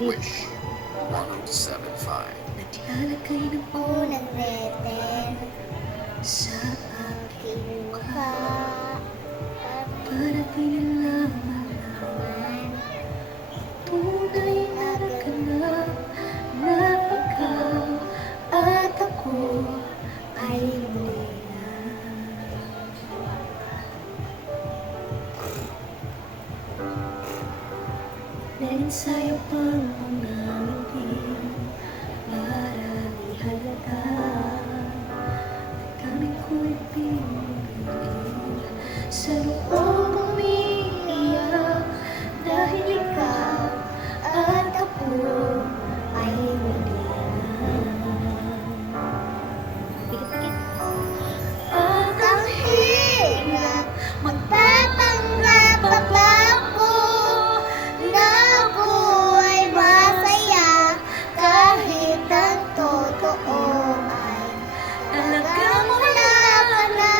Wish 107.5. Naglalagay ng Unang letter sa aking mukha para pinalaman naman tunay na naganap na ikaw at ako ay muli na. Naensayo pang mga ngiti para ihalata daming ko'y pinipigil sa loob umiiyak dahil ikaw at ako ay muli na. At ang hirap magpapanggap ako na ako ay masaya kahit ang totoo ay talagang wala ka na.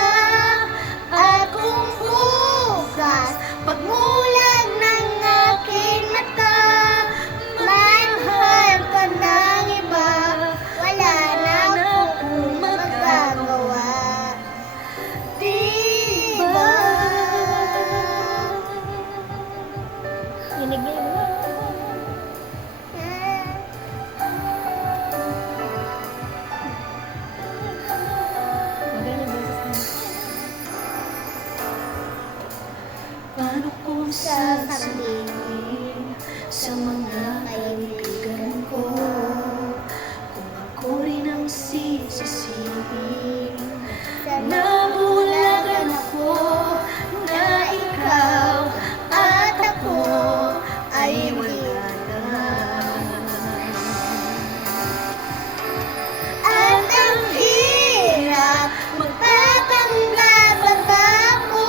At kung bukas pagmulan ng aking mata may mahal ka ng iba, wala na akong magagawa. Diba? Hinig niya mo. Maganda boses niya. Paano kung sasabihin sa mga kaibigan ko kung ako rin ang sisisihin? Nabulagan ako na ikaw at ako ay wala na. At ang hirap magpapanggap ako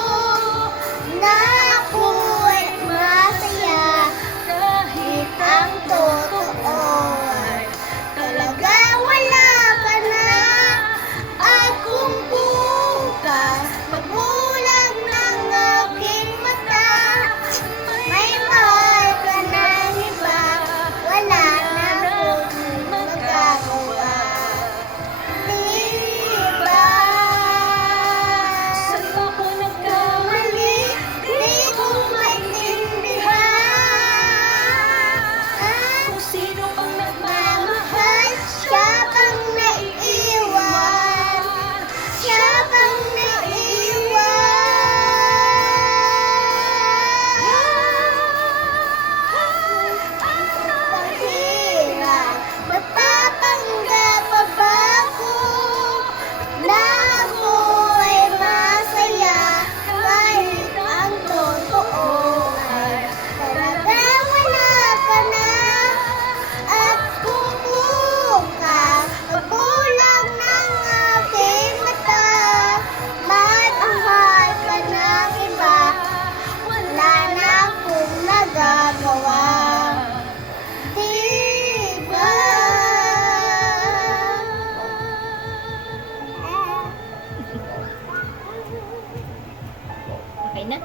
na ako ay masaya kahit ang totoo ay talaga wala ka na. At kung bukas magmulan ng aking mata may mahal ka ng iba, wala na akong magagawa. Diba? Saan ako nagkamali? Di ko maintindihan kung sino ang nagmamahal, siya bang naiiwan? Siya bang naiiwan? Pahirap, magpapanggap ako na ako ay masaya kahit ang totoo ay talaga wala ka na. At kung bukas pagkulang ng aking mata may mahal ka ng iba, wala na akong nagagawa. Diba? Okay na?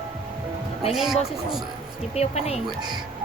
Okay na yung boses mo. Tipiyo ka na eh. Wish